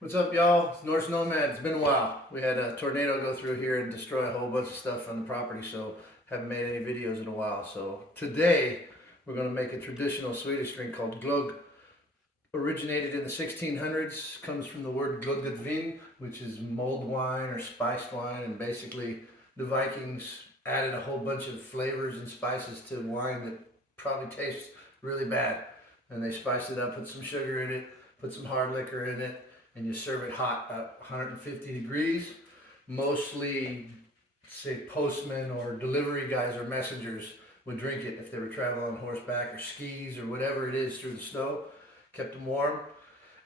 What's up, y'all? It's Norse Nomad. It's been a while. We had a tornado go through here and destroy a whole bunch of stuff on the property, so haven't made any videos in a while. So today we're going to make a traditional Swedish drink called Glögg. Originated in the 1600s, comes from the word Glögg, which is mulled wine or spiced wine, and basically the Vikings added a whole bunch of flavors and spices to wine that probably tastes really bad. And they spiced it up, put some sugar in it, put some hard liquor in it, and you serve it hot at 150 degrees. Mostly, say, postmen or delivery guys or messengers would drink it if they were traveling on horseback or skis or whatever it is through the snow. Kept them warm.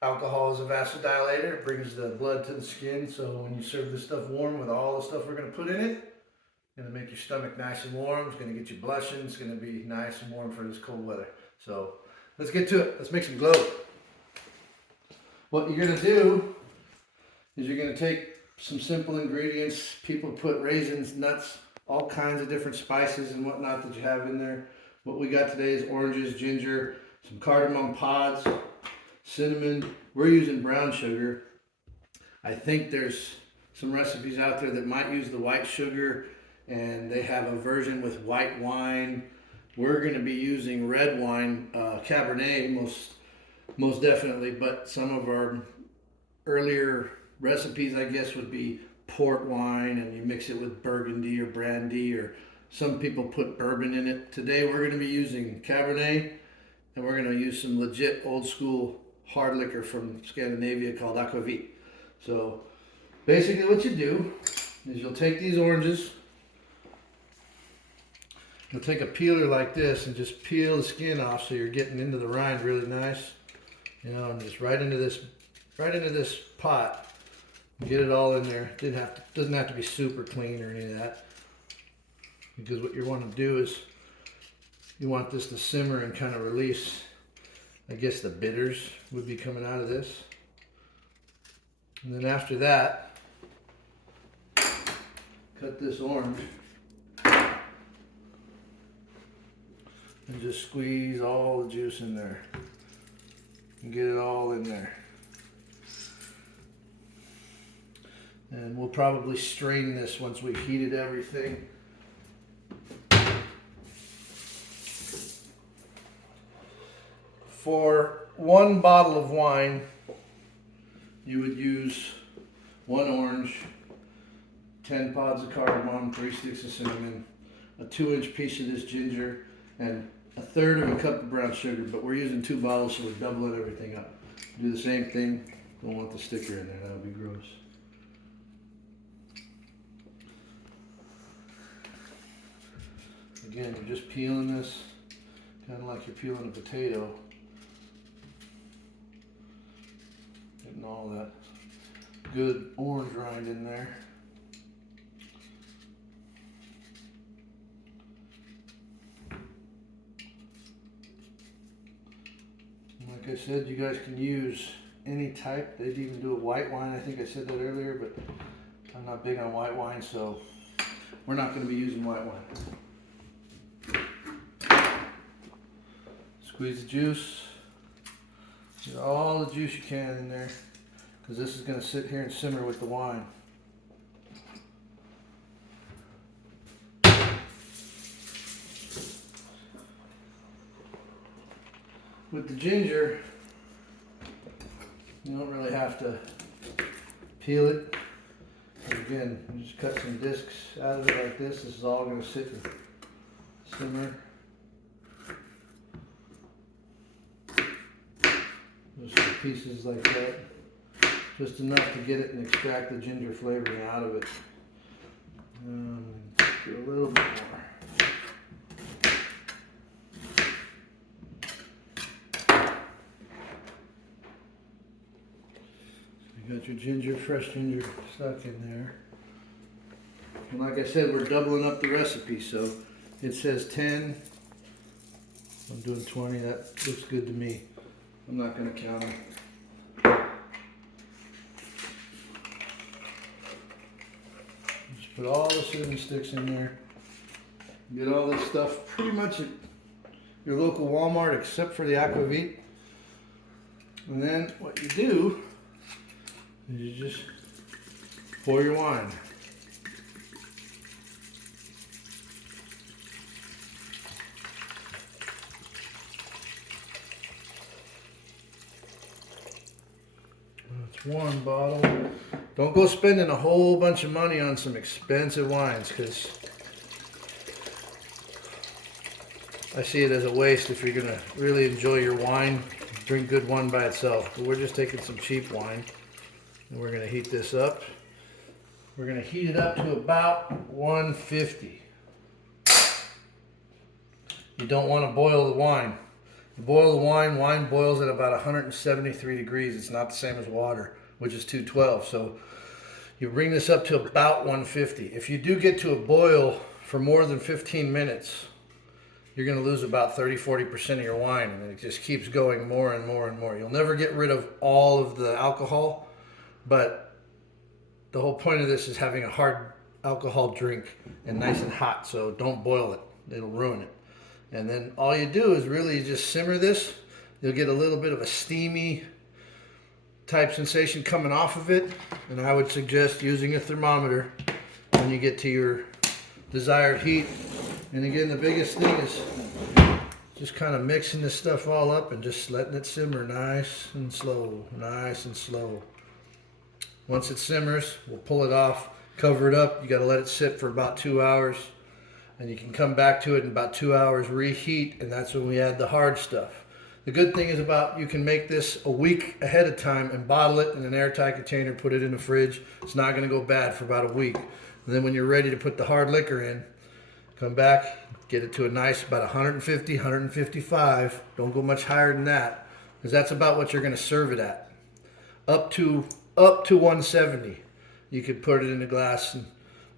Alcohol is a vasodilator. It brings the blood to the skin, so when you serve this stuff warm with all the stuff we're going to put in it, it's going to make your stomach nice and warm. It's going to get you blushing. It's going to be nice and warm for this cold weather. So let's get to it. Let's make some Glögg. What you're going to do is you're going to take some simple ingredients. People put raisins, nuts, all kinds of different spices and whatnot that you have in there. What we got today is oranges, ginger, some cardamom pods, cinnamon. We're using brown sugar. I think there's some recipes out there that might use the white sugar, and they have a version with white wine. We're going to be using red wine, Cabernet most definitely, but some of our earlier recipes, I guess, would be port wine, and you mix it with Burgundy or brandy, or some people put bourbon in it. Today we're going to be using Cabernet, and we're going to use some legit old school hard liquor from Scandinavia called aquavit. So basically what you do is you'll take these oranges, you'll take a peeler like this and just peel the skin off so you're getting into the rind really nice. You know, and just right into this pot. Get it all in there. Doesn't have to be super clean or any of that. Because what you want to do is you want this to simmer and kind of release, I guess, the bitters would be coming out of this. And then after that, cut this orange and just squeeze all the juice in there. And get it all in there. And we'll probably strain this once we've heated everything. For 1 bottle of wine, you would use 1 orange, 10 pods of cardamom, 3 sticks of cinnamon, a 2-inch piece of this ginger, and 1/3 of a cup of brown sugar, but we're using 2 bottles, so we're doubling everything up. Do the same thing. Don't want the sticker in there, that would be gross. Again, you're just peeling this, kind of like you're peeling a potato. Getting all that good orange rind in there. Like I said, you guys can use any type. They'd even do a white wine. I think I said that earlier, but I'm not big on white wine, so we're not going to be using white wine. Squeeze the juice. Get all the juice you can in there, because this is going to sit here and simmer with the wine. With the ginger, you don't really have to peel it. And again, you just cut some discs out of it like this. This is all going to sit and simmer. Just some pieces like that. Just enough to get it and extract the ginger flavoring out of it. Do a little bit more. You got your ginger, fresh ginger stuck in there. And like I said, we're doubling up the recipe, so it says 10. I'm doing 20, that looks good to me. I'm not going to count them. Just put all the cinnamon sticks in there. Get all this stuff pretty much at your local Walmart except for the aquavit. And then what you do You just pour your wine. That's one bottle. Don't go spending a whole bunch of money on some expensive wines, because I see it as a waste if you're gonna really enjoy your wine. Drink good wine by itself. But we're just taking some cheap wine and we're gonna heat this up. We're gonna heat it up to about 150. You don't want to boil the wine. You boil the wine, wine boils at about 173 degrees. It's not the same as water, which is 212. So you bring this up to about 150. If you do get to a boil for more than 15 minutes, you're going to lose about 30-40% of your wine, and it just keeps going more and more and more. You'll never get rid of all of the alcohol, but the whole point of this is having a hard alcohol drink and nice and hot, so don't boil it. It'll ruin it. And then all you do is really just simmer this. You'll get a little bit of a steamy type sensation coming off of it, and I would suggest using a thermometer when you get to your desired heat. And again, the biggest thing is just kind of mixing this stuff all up and just letting it simmer nice and slow, nice and slow. Once it simmers, we'll pull it off, cover it up. You got to let it sit for about 2 hours, and you can come back to it in about 2 hours, reheat, and that's when we add the hard stuff. The good thing is you can make this a week ahead of time and bottle it in an airtight container, put it in the fridge. It's not going to go bad for about a week. And then when you're ready to put the hard liquor in, come back, get it to a nice about 150, 155. Don't go much higher than that, because that's about what you're going to serve it at. Up to 170, you could put it in a glass and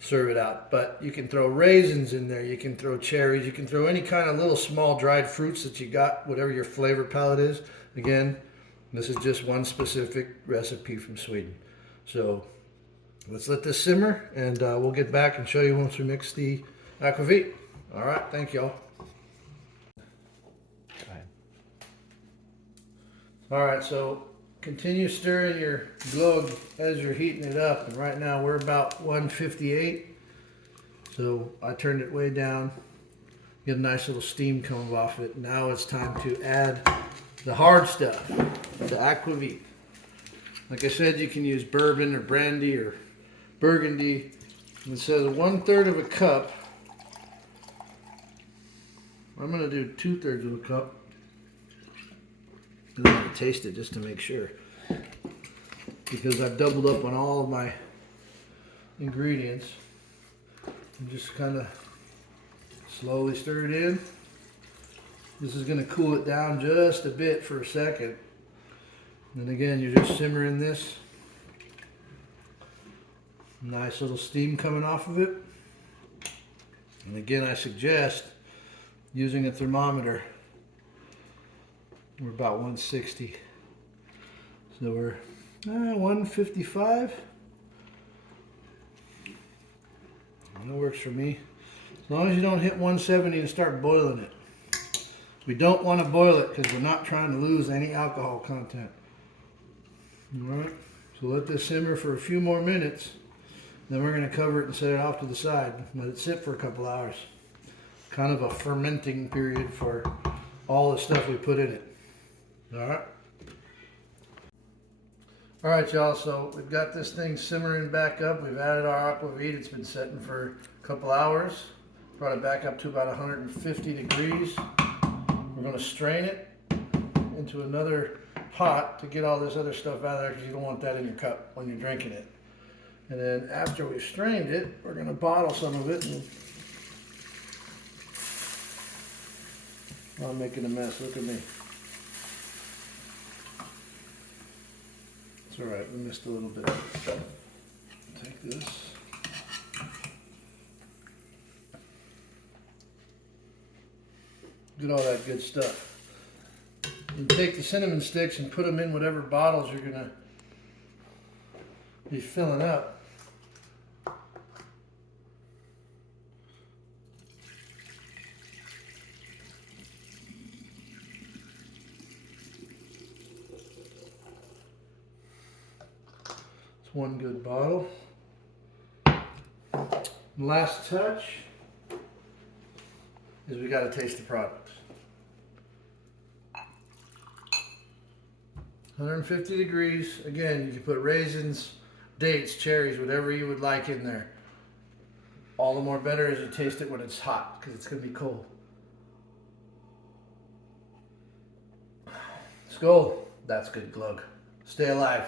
serve it out. But you can throw raisins in there, you can throw cherries, you can throw any kind of little small dried fruits that you got, whatever your flavor palette is. Again, this is just one specific recipe from Sweden. So let's let this simmer, and we'll get back and show you once we mix the aquavit. All right, thank y'all. All right, so continue stirring your glögg as you're heating it up. And right now we're about 158. So I turned it way down. Get a nice little steam coming off it. Now it's time to add the hard stuff, the aquavit. Like I said, you can use bourbon or brandy or burgundy. It says 1/3 of a cup. I'm going to do 2/3 of a cup. I'm going to taste it just to make sure, because I've doubled up on all of my ingredients. And just kind of slowly stir it in. This is going to cool it down just a bit for a second. And then again, you're just simmering this. Nice little steam coming off of it. And again, I suggest using a thermometer. We're about 160. So we're 155. That works for me. As long as you don't hit 170 and start boiling it. We don't want to boil it because we're not trying to lose any alcohol content. Alright, so let this simmer for a few more minutes. Then we're going to cover it and set it off to the side. Let it sit for a couple hours. Kind of a fermenting period for all the stuff we put in it. Alright. Alright, y'all, so we've got this thing simmering back up. We've added our aquavit. It's been setting for a couple hours. Brought it back up to about 150 degrees. We're going to strain it into another pot to get all this other stuff out of there, because you don't want that in your cup when you're drinking it. And then after we've strained it, we're going to bottle some of it. And I'm making a mess. Look at me. It's all right. We missed a little bit. Take this. Get all that good stuff. You take the cinnamon sticks and put them in whatever bottles you're going to be filling up. one good bottle. Last touch is we got to taste the product. 150 degrees. Again, you can put raisins, dates, cherries, whatever you would like in there. All the more better is you taste it when it's hot, because it's going to be cold. Skål. That's good glögg. Stay alive.